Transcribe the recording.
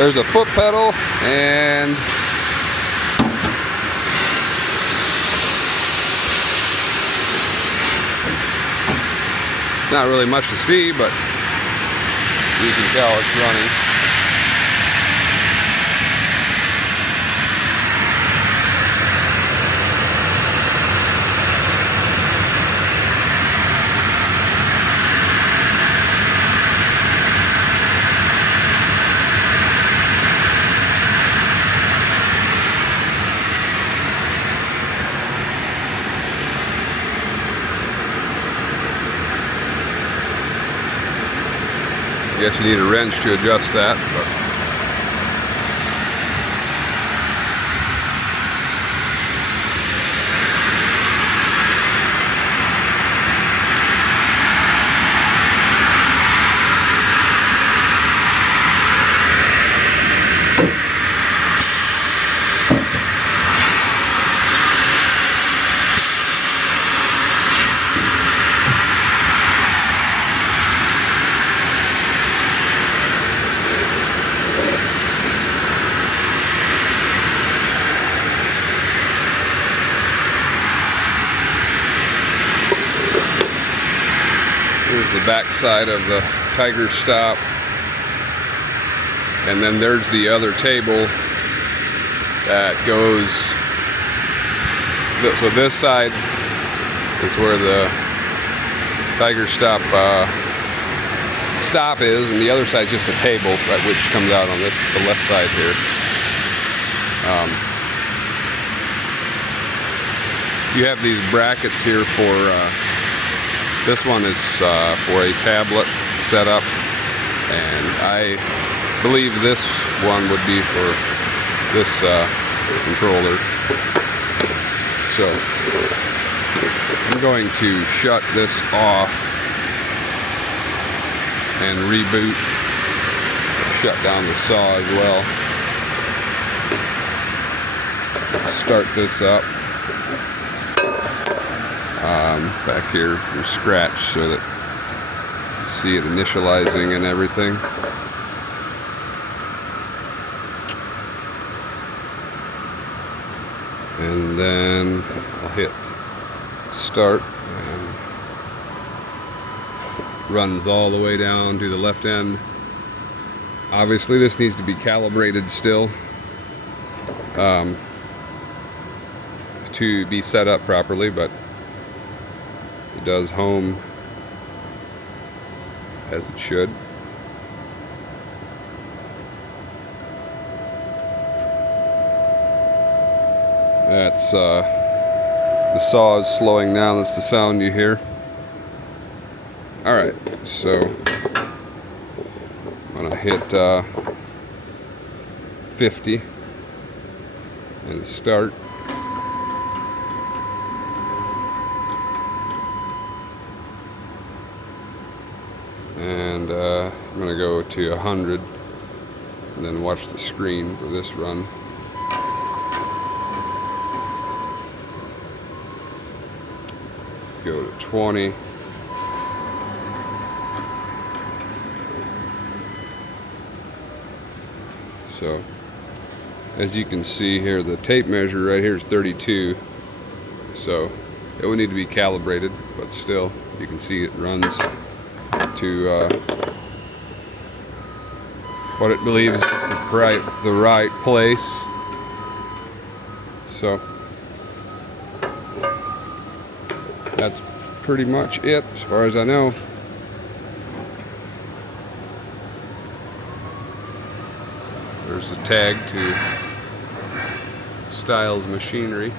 There's a foot pedal and not really much to see, but you can tell it's running. I guess you need a wrench to adjust that, but here's the back side of the Tigerstop, and then there's the other table that goes, so this side is where the Tigerstop stop is, and the other side is just a table, right, which comes out on this, the left side here. You have these brackets here for this one is for a tablet setup, and I believe this one would be for this controller. So I'm going to shut this off and reboot, shut down the saw as well. Start this up. Back here from scratch so that you see it initializing and everything. And then I'll hit start, and runs all the way down to the left end. Obviously this needs to be calibrated still to be set up properly, but it does home as it should. That's the saw is slowing down. That's the sound you hear. Alright, so I'm gonna hit 50 and start. And I'm going to go to 100 and then watch the screen for this run. Go to 20. So as you can see here, the tape measure right here is 32. So it would need to be calibrated, but still you can see it runs to what it believes is the right place. So that's pretty much it as far as I know. There's a tag to Styles Machinery.